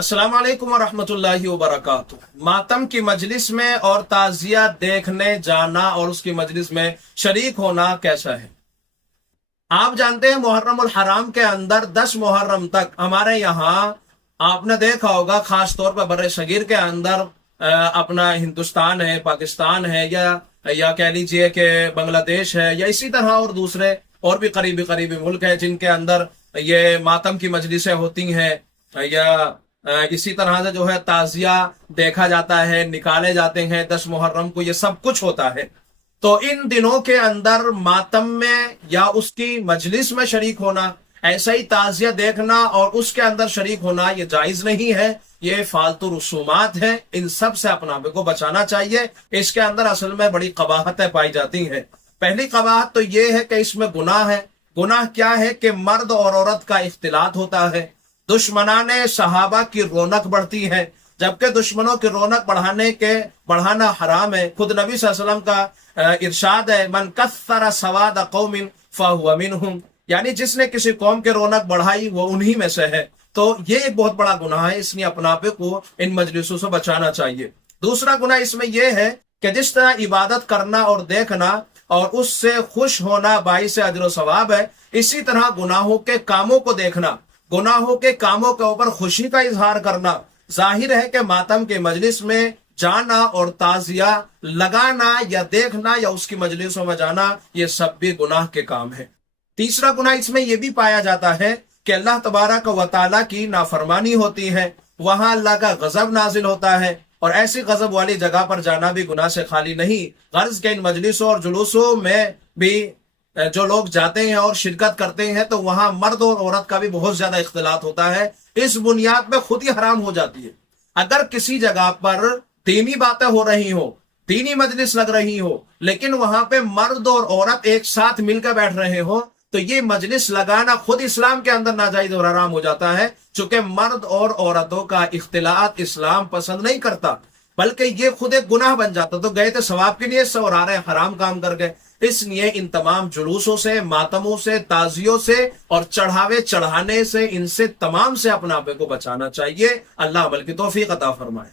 अस्सलाम वालेकुम वरहमतुल्लाहि वबरकातुह। मातम की मजलिस में और ताजिया देखने जाना और उसकी मजलिस में शरीक होना कैसा है? आप जानते हैं मुहर्रम उल हराम के अंदर 10 मुहर्रम तक हमारे यहाँ आपने देखा होगा, खास तौर पर बर्रे सगीर के अंदर अपना हिंदुस्तान है, पाकिस्तान है, या कह लीजिए कि बांग्लादेश है, या इसी तरह और दूसरे और भी करीबी मुल्क है जिनके अंदर ये मातम की मजलिसें होती हैं, या इसी तरह से जो है ताजिया देखा जाता है, निकाले जाते हैं 10 मुहर्रम को, ये सब कुछ होता है। तो इन दिनों के अंदर मातम में या उसकी मजलिस में शरीक होना, ऐसा ही ताजिया देखना और उसके अंदर शरीक होना, ये जायज नहीं है। ये फालतू रसूमात हैं, इन सब से अपने आप को बचाना चाहिए। इसके अंदर असल में बड़ी कबाहतें पाई जाती हैं। पहली कबाहत तो ये है कि इसमें गुनाह है। गुनाह क्या है कि मर्द और औरत का इख्तिलात होता है। दुश्मनाने सहाबा की रौनक बढ़ती है, जबकि दुश्मनों की रौनक बढ़ाना हराम है। खुद नबी सल्लल्लाहु अलैहि वसल्लम का इरशाद है, मन कस्सरा सवाद कौमिन फहुव मिनहुम, यानी जिसने किसी कौम की रौनक बढ़ाई वो उन्हीं में से है। तो ये एक बहुत बड़ा गुनाह है, इसलिए अपने आप को इन मजलिसों से बचाना चाहिए। दूसरा गुनाह इसमें यह है कि जिस तरह इबादत करना और देखना और उससे खुश होना बाइस अजर सवाब है, इसी तरह गुनाहों के कामों को देखना, गुनाहों के कामों के ऊपर खुशी का इजहार करना, जाहिर है कि मातम के मजलिस में जाना और ताजिया लगाना या देखना या उसकी मजलिसों में जाना, ये सब भी गुनाह के काम है। तीसरा गुनाह इसमें यह भी पाया जाता है कि अल्लाह तबारक व तआला की नाफरमानी होती है, वहां अल्लाह का गजब नाजिल होता है, और ऐसी गजब वाली जगह पर जाना भी गुनाह से खाली नहीं। गर्ज के इन मजलिसों और जुलूसों में भी जो लोग जाते हैं और शिरकत करते हैं, तो वहां मर्द और औरत का भी बहुत ज्यादा इख्तिलात होता है। इस बुनियाद पे खुद ही हराम हो जाती है। अगर किसी जगह पर दीनी बातें हो रही हो, दीनी मजलिस लग रही हो, लेकिन वहां पे मर्द और औरत एक साथ मिलकर बैठ रहे हो, तो ये मजलिस लगाना खुद इस्लाम के अंदर नाजायज और हराम हो जाता है। चूंकि मर्द और औरतों का इख्तिलात इस्लाम पसंद नहीं करता, बल्कि ये खुद एक गुनाह बन जाता। तो गए थे सवाब के लिए से और आ रहे हराम काम कर गए। इसलिए इन तमाम जुलूसों से, मातमों से, ताजियों से और चढ़ावे चढ़ाने से, इनसे तमाम से अपने आप को बचाना चाहिए। अल्लाह अमल की तौफीक अता फरमाए।